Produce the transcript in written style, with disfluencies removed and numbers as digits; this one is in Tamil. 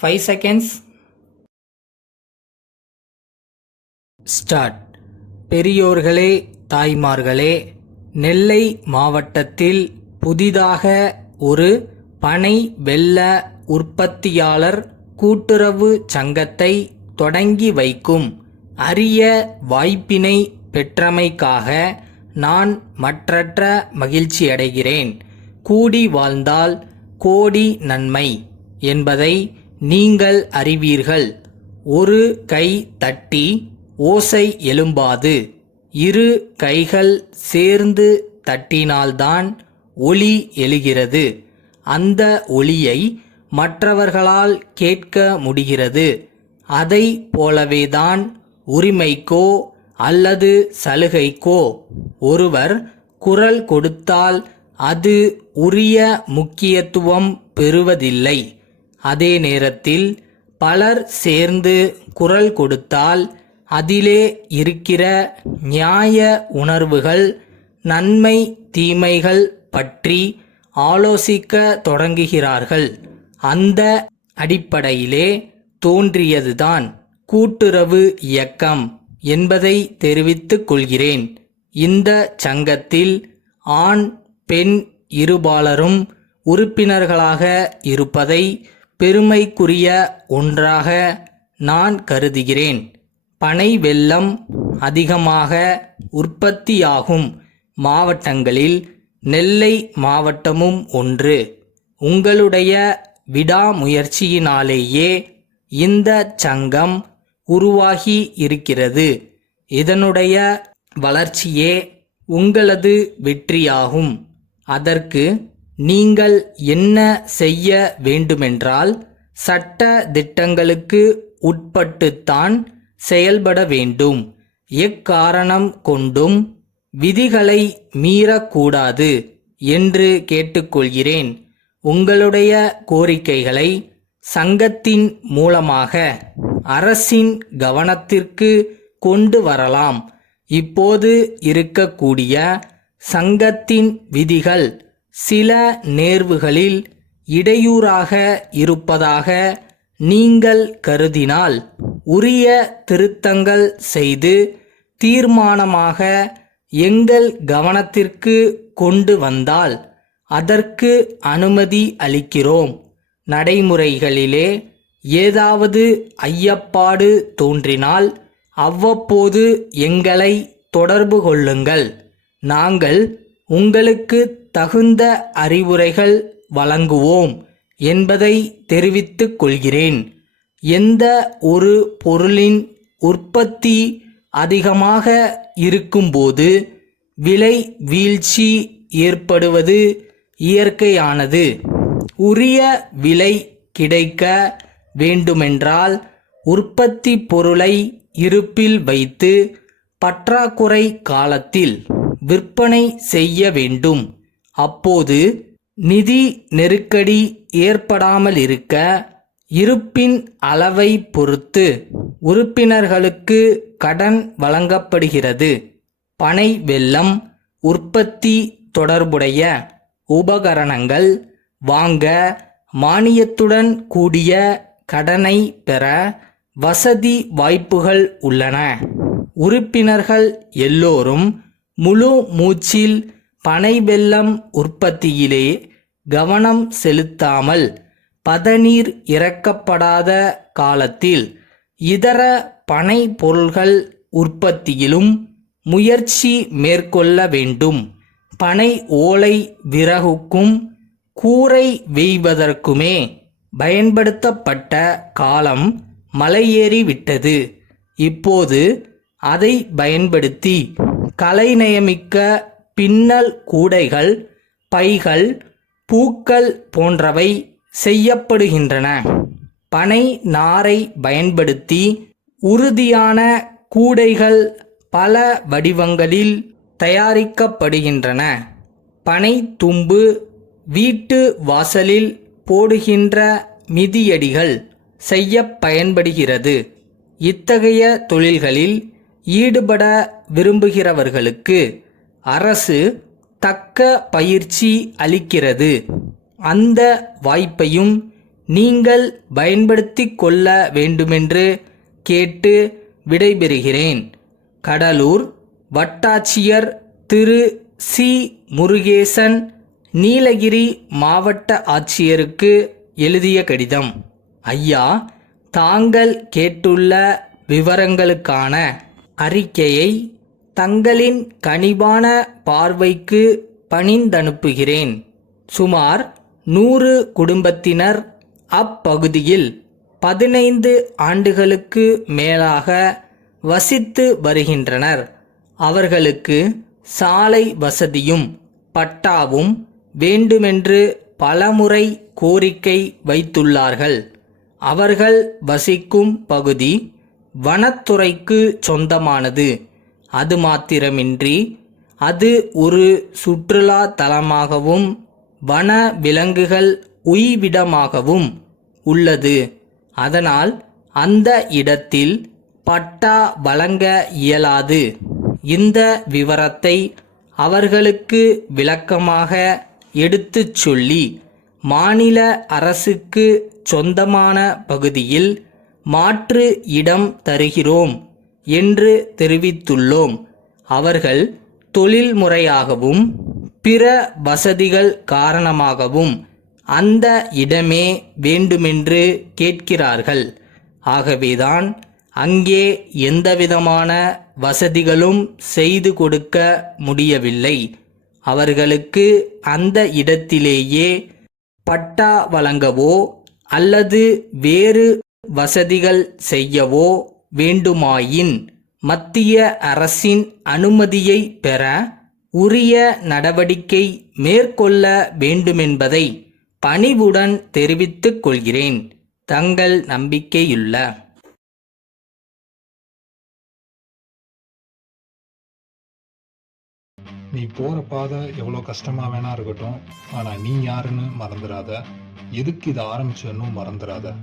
5 seconds. ஸ்டார்ட். பெரியோர்களே, தாய்மார்களே, நெல்லை மாவட்டத்தில் புதிதாக ஒரு பனை வெல்ல உற்பத்தியாளர் கூட்டுறவு சங்கத்தை தொடங்கி வைக்கும் அரிய வாய்ப்பினை பெற்றமைக்காக நான் மற்றற்ற மகிழ்ச்சியடைகிறேன். கூடி வாழ்ந்தால் கோடி நன்மை என்பதை நீங்கள் அறிவீர்கள். ஒரு கை தட்டி ஓசை எழும்பாது, இரு கைகள் சேர்ந்து தட்டினால்தான் ஒலி எழுகிறது. அந்த ஒலியை மற்றவர்களால் கேட்க முடிகிறது. அதை போலவேதான் உரிமைக்கோ அல்லது சலுகைக்கோ ஒருவர் குரல் கொடுத்தால் அது உரிய முக்கியத்துவம் பெறுவதில்லை. அதே நேரத்தில் பலர் சேர்ந்து குரல் கொடுத்தால் அதிலே இருக்கிற நியாய உணர்வுகள், நன்மை தீமைகள் பற்றி ஆலோசிக்க தொடங்குகிறார்கள். அந்த அடிப்படையிலே தோன்றியதுதான் கூட்டுறவு இயக்கம் என்பதை தெரிவித்துக் கொள்கிறேன். இந்த சங்கத்தில் ஆண் பெண் இருபாலரும் உறுப்பினர்களாக இருப்பதை பெருமைக்குரிய ஒன்றாக நான் கருதுகிறேன். பனை வெல்லம் அதிகமாக உற்பத்தியாகும் மாவட்டங்களில் நெல்லை மாவட்டமும் ஒன்று. உங்களுடைய விடாமுயற்சியினாலேயே இந்த சங்கம் உருவாகி இருக்கிறது. இதனுடைய வளர்ச்சியே உங்களது வெற்றியாகும். அதற்கு நீங்கள் என்ன செய்ய வேண்டுமென்றால், சட்ட திட்டங்களுக்கு உட்பட்டுத்தான் செயல்பட வேண்டும். எக்காரணம் கொண்டும் விதிகளை மீறக்கூடாது என்று கேட்டுக்கொள்கிறேன். உங்களுடைய கோரிக்கைகளை சங்கத்தின் மூலமாக அரசின் கவனத்திற்கு கொண்டு வரலாம். இப்போது இருக்கக்கூடிய சங்கத்தின் விதிகள் சில நேர்வுகளில் இடையூறாக இருப்பதாக நீங்கள் கருதினால், உரிய திருத்தங்கள் செய்து தீர்மானமாக எங்கள் கவனத்திற்கு கொண்டு வந்தால் அதற்கு அனுமதி அளிக்கிறோம். நடைமுறைகளிலே ஏதாவது ஐயப்பாடு தோன்றினால் அவ்வப்போது எங்களை தொடர்பு கொள்ளுங்கள். நாங்கள் உங்களுக்கு தகுந்த அறிவுரைகள் வழங்குவோம் என்பதை தெரிவித்துக் கொள்கிறேன். எந்த ஒரு பொருளின் உற்பத்தி அதிகமாக இருக்கும்போது விலை வீழ்ச்சி ஏற்படுவது இயற்கையானது. உரிய விலை கிடைக்க வேண்டுமென்றால் உற்பத்தி பொருளை இருப்பில் வைத்து பற்றாக்குறை காலத்தில் விற்பனை செய்ய வேண்டும். அப்போது நிதி நெருக்கடி ஏற்படாமல் இருக்க இருப்பின் அளவை பொறுத்து உறுப்பினர்களுக்கு கடன் வழங்கப்படுகிறது. பனை வெல்லம் உற்பத்தி தொடர்புடைய உபகரணங்கள் வாங்க மானியத்துடன் கூடிய கடனை பெற வசதி வாய்ப்புகள் உள்ளன. உறுப்பினர்கள் எல்லோரும் முழு மூச்சில் பனை வெல்லம் உற்பத்தியிலே கவனம் செலுத்தாமல் பதநீர் இறக்கப்படாத காலத்தில் இதர பனை பொருள்கள் உற்பத்தியிலும் முயற்சி மேற்கொள்ள வேண்டும். பனை ஓலை விறகுக்கும் கூரை வேய்வதற்குமே பயன்படுத்தப்பட்ட காலம் மலையேறிவிட்டது. இப்போது அதை பயன்படுத்தி கலைநயமிக்க பின்னல் கூடைகள், பைகள், பூக்கள் போன்றவை செய்யப்படுகின்றன. பனை நாரை பயன்படுத்தி உறுதியான கூடைகள் பல வடிவங்களில் தயாரிக்கப்படுகின்றன. பனை தும்பு வீட்டு வாசலில் போடுகின்ற மிதியடிகள் செய்ய பயன்படுகிறது. இத்தகைய தொழில்களில் ஈடுபட விரும்புகிறவர்களுக்கு அரசு தக்க பயிற்சி அளிக்கிறது. அந்த வாய்ப்பையும் நீங்கள் பயன்படுத்திக் கொள்ள வேண்டுமென்று கேட்டு விடைபெறுகிறேன். கடலூர் வட்டாட்சியர் திரு சி. முருகேசன், நீலகிரி மாவட்ட ஆட்சியருக்கு எழுதிய கடிதம். ஐயா, தாங்கள் கேட்டுள்ள விவரங்களுக்கான அறிக்கையை தங்களின் கனிவான பார்வைக்கு பணிந்தனுப்புகிறேன். சுமார் 100 குடும்பத்தினர் அப்பகுதியில் 15 ஆண்டுகளுக்கு மேலாக வசித்து வருகின்றனர். அவர்களுக்கு சாலை வசதியும் பட்டாவும் வேண்டுமென்று பலமுறை கோரிக்கை வைத்துள்ளார்கள். அவர்கள் வசிக்கும் பகுதி வனத்துறைக்கு சொந்தமானது. அது மாத்திரமின்றி அது ஒரு சுற்றுலா தலமாகவும் வன விலங்குகள் உய்விடமாகவும் உள்ளது. அதனால் அந்த இடத்தில் பட்டா வழங்க இயலாது. இந்த விவரத்தை அவர்களுக்கு விளக்கமாக எடுத்துச் சொல்லி மாநில அரசுக்கு சொந்தமான பகுதியில் மாற்று இடம் தருகிறோம் என்று தெரிவித்துள்ளோம். அவர்கள் தொழில் முறையாகவும் பிற வசதிகள் காரணமாகவும் அந்த இடமே வேண்டுமென்று கேட்கிறார்கள். ஆகவேதான் அங்கே எந்தவிதமான வசதிகளும் செய்து கொடுக்க முடியவில்லை. அவர்களுக்கு அந்த இடத்திலேயே பட்டா வழங்கவோ அல்லது வேறு வசதிகள் செய்யவோ வேண்டுமாயின் மத்திய அரசின் அனுமதியை பெற உரிய நடவடிக்கை மேற்கொள்ள வேண்டுமென்பதை பணிவுடன் தெரிவித்துக் கொள்கிறேன். தங்கள் நம்பிக்கையுள்ள நீ போற பாதை எவ்வளோ கஷ்டமா வேணா இருக்கட்டும், ஆனா நீ யாருன்னு மறந்துடாத. எதுக்கு இதை ஆரம்பிச்சேன்னு மறந்துடாத.